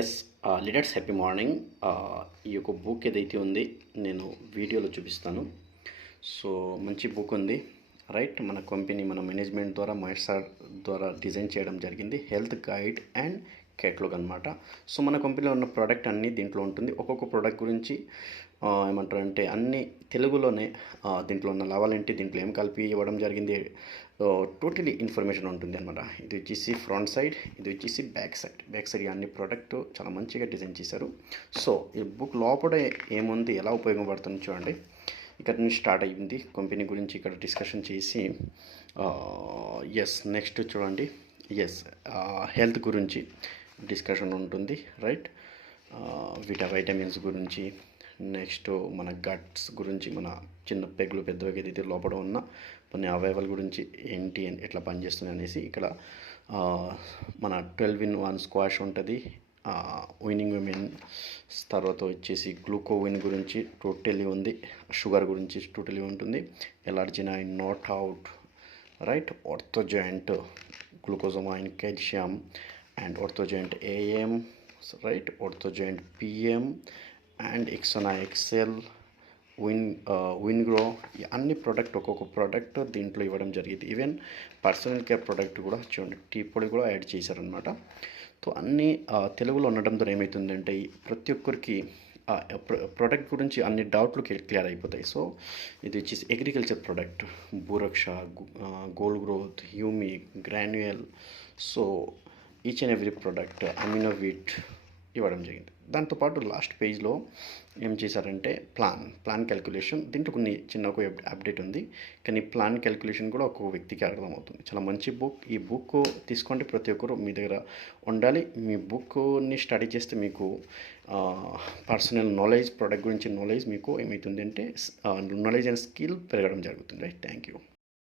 Yes leaders happy morning. ఈ యొక్క book ఏదైతే ఉంది నేను వీడియోలో చూపిస్తాను. సో మంచి బుక్ ఉంది, రైట్. మన కంపెనీ మన మేనేజ్మెంట్ ద్వారా మైసార్ ద్వారా డిజైన్ చేయడం జరిగింది. హెల్త్ గైడ్ అండ్ కేటలాగ్ అనమాట. సో మన కంపెనీలో ఉన్న ప్రోడక్ట్ అన్నీ దీంట్లో ఉంటుంది. ఒక్కొక్క ప్రోడక్ట్ గురించి ఏమంటారంటే అన్నీ తెలుగులోనే దీంట్లో ఉన్న లాభాలేంటి, దీంట్లో ఏం కలిపి ఇవ్వడం జరిగింది, టోటలీ ఇన్ఫర్మేషన్ ఉంటుంది అనమాట. ఇది వచ్చేసి ఫ్రంట్ సైడ్, ఇది వచ్చేసి బ్యాక్ సైడ్ అన్ని ప్రోడక్ట్ చాలా మంచిగా డిజైన్ చేశారు. సో ఈ బుక్ లోపల ఏముంది, ఎలా ఉపయోగపడుతుంది చూడండి. ఇక్కడ నుంచి స్టార్ట్ అయ్యింది కంపెనీ గురించి ఇక్కడ డిస్కషన్ చేసి నెక్స్ట్ చూడండి. హెల్త్ గురించి డిస్కషన్ ఉంటుంది, రైట్. వైటమిన్స్ గురించి, నెక్స్ట్ మన గట్స్ గురించి, మన చిన్న పెగ్గులు పెద్దగా ఏదైతే లోపల ఉన్న కొన్ని అవయవాల గురించి ఏంటి అని ఎట్లా పనిచేస్తుంది అనేసి ఇక్కడ మన 12-in-1 స్క్వాష్ ఉంటుంది. విన్నింగ్ విమెన్ తర్వాత వచ్చేసి గ్లూకోవిన్ గురించి టోటలీ ఉంది. షుగర్ గురించి టోటలీ ఉంటుంది. L arginine, not out, right. Orthojoint, glucosamine, calcium and Orthojoint AM, right. Orthojoint PM and ఎక్సోనా ఎక్సెల్, విన్గ్రో, అన్ని ప్రోడక్ట్ ఒక్కొక్క ప్రోడక్ట్ దీంట్లో ఇవ్వడం జరిగింది. ఈవెన్ పర్సనల్ కేర్ ప్రోడక్ట్ కూడా చూడండి, టీ పొడి కూడా యాడ్ చేశారనమాట. సో అన్నీ తెలుగులో ఉండడం ద్వారా ఏమవుతుందంటే ప్రతి ఒక్కరికి ప్రోడక్ట్ గురించి అన్ని డౌట్లు క్లియర్ అయిపోతాయి. సో ఇది వచ్చేసి అగ్రికల్చర్ ప్రోడక్ట్, బూరక్ష, గోల్డ్ గ్రోత్, హ్యూమి, granular, so each and every product, అమినోవిట్ ఇవ్వడం జరిగింది. దాంతోపాటు లాస్ట్ పేజ్లో ఏం చేశారంటే ప్లాన్ క్యాల్కులేషన్. దీంట్లో కొన్ని చిన్న ఒక అప్డేట్ ఉంది, కానీ ప్లాన్ క్యాల్కులేషన్ కూడా ఒక్కొక్క వ్యక్తికి అర్థమవుతుంది. చాలా మంచి బుక్. ఈ బుక్ తీసుకోండి, ప్రతి ఒక్కరు మీ దగ్గర ఉండాలి. మీ బుక్ని స్టడీ చేస్తే మీకు పర్సనల్ నాలెడ్జ్, ప్రోడక్ట్ గురించి నాలెడ్జ్ మీకు ఏమవుతుంది అంటే నాలెడ్జ్ అండ్ స్కిల్ పెరగడం జరుగుతుంది, రైట్. Thank you.